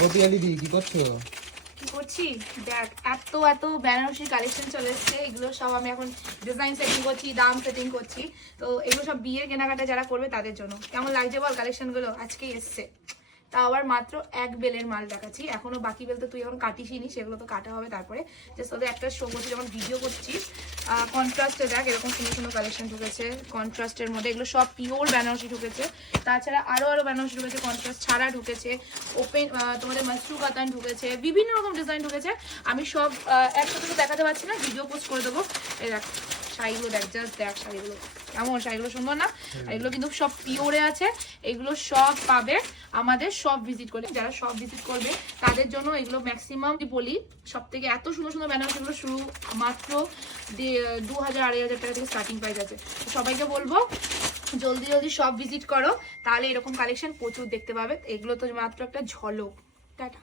ও পিয়ালি দি কি করছো? কি করছি দেখ, এত এত বেনারসি কালেকশন চলে এসছে। এগুলো সব আমি এখন ডিজাইন সেটিং করছি, দাম সেটিং করছি। তো এগুলো সব বিয়ের কেনাকাটা যারা করবে তাদের জন্য। কেমন লাগছে বল কালেকশনগুলো? আজকেই এসছে, তা আবার মাত্র এক বেলের মাল দেখাচ্ছি। এখনো বাকি বেল তো তুই এখন কাটিসনি, সেগুলো তো কাটা হবে তারপরে। জাস্ট তোদের একটা শো করছি যখন ভিডিও করছিস। কন্ট্রাস্টে দেখ এরকম সুন্দর সুন্দর কালেকশন ঢুকেছে কন্ট্রাস্টের মধ্যে। এগুলো সব পিওর বেনারসি ঢুকেছে। তাছাড়া আরো বেনারসি ঢুকেছে, কন্ট্রাস্ট ছাড়া ঢুকেছে, ওপেন তোমাদের মাসরু কাতান ঢুকেছে, বিভিন্ন রকম ডিজাইন ঢুকেছে। আমি সব একসাথে তো দেখাতে পারছি না, ভিডিও পোস্ট করে দেবো। এই দেখ শাড়িগুলো, দেখ জাস্ট দেখ শাড়িগুলো কেমন, শাড়িগুলো সুন্দর না? আর এগুলো কিন্তু সব পিওরে আছে। এগুলো সব পাবে আমাদের সব ভিজিট করলে। যারা সব ভিজিট করবে তাদের জন্য এগুলো ম্যাক্সিমাম বলি সব থেকে এত সুন্দর সুন্দর বেনারসি এগুলো শুরু মাত্র 2000-2500 টাকা থেকে স্টার্টিং প্রাইস আছে। সবাইকে বলবো জলদি জলদি সব ভিজিট করো, তাহলে এরকম কালেকশন প্রচুর দেখতে পাবে। এগুলো তো মাত্র একটা ঝলক। টাটা।